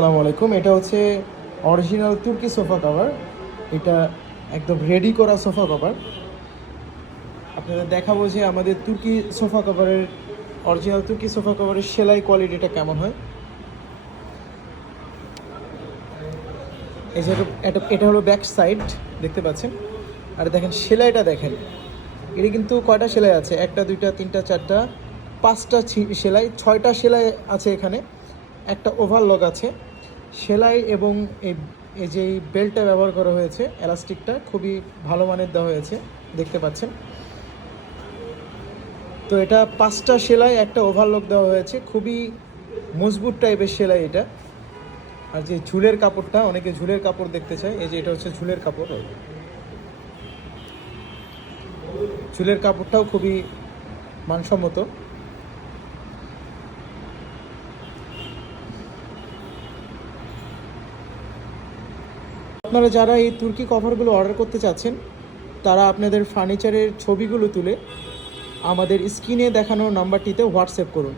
আসসালামু আলাইকুম। এটা হচ্ছে অরিজিনাল তুর্কি সোফা কভার। এটা একদম রেডি করা সোফা কভার। আপনাদের দেখাবো যে আমাদের তুর্কি সোফা কভারের অরিজিনাল তুর্কি সোফা কভারের সেলাই কোয়ালিটিটা কেমন হয়। এই যে এটা হলো ব্যাক সাইড, দেখতে পাচ্ছেন। আর দেখেন সেলাইটা দেখেন, এটা কিন্তু কয়টা সেলাই আছে, একটা দুইটা তিনটা চারটা পাঁচটা সেলাই, ছয়টা সেলাই আছে এখানে। একটা ওভারলক আছে সেলাই, এবং এই এই যে বেল্টটা ব্যবহার করা হয়েছে, এলাস্টিকটা খুবই ভালো মানের দেওয়া হয়েছে, দেখতে পাচ্ছেন। তো এটা পাঁচটা সেলাই, একটা ওভারলক দেওয়া হয়েছে, খুবই মজবুত টাইপের সেলাই এটা। আর যে ঝুলের কাপড়টা, অনেকে ঝুলের কাপড় দেখতে চায়, এই যে এটা হচ্ছে ঝুলের কাপড়। ঝুলের কাপড়টাও খুবই মানসম্মত। আপনারা যারা এই তুর্কি কভারগুলো অর্ডার করতে চাচ্ছেন, তারা আপনাদের ফার্নিচারের ছবিগুলো তুলে আমাদের স্ক্রিনে দেখানো নাম্বারটিতে হোয়াটসঅ্যাপ করুন।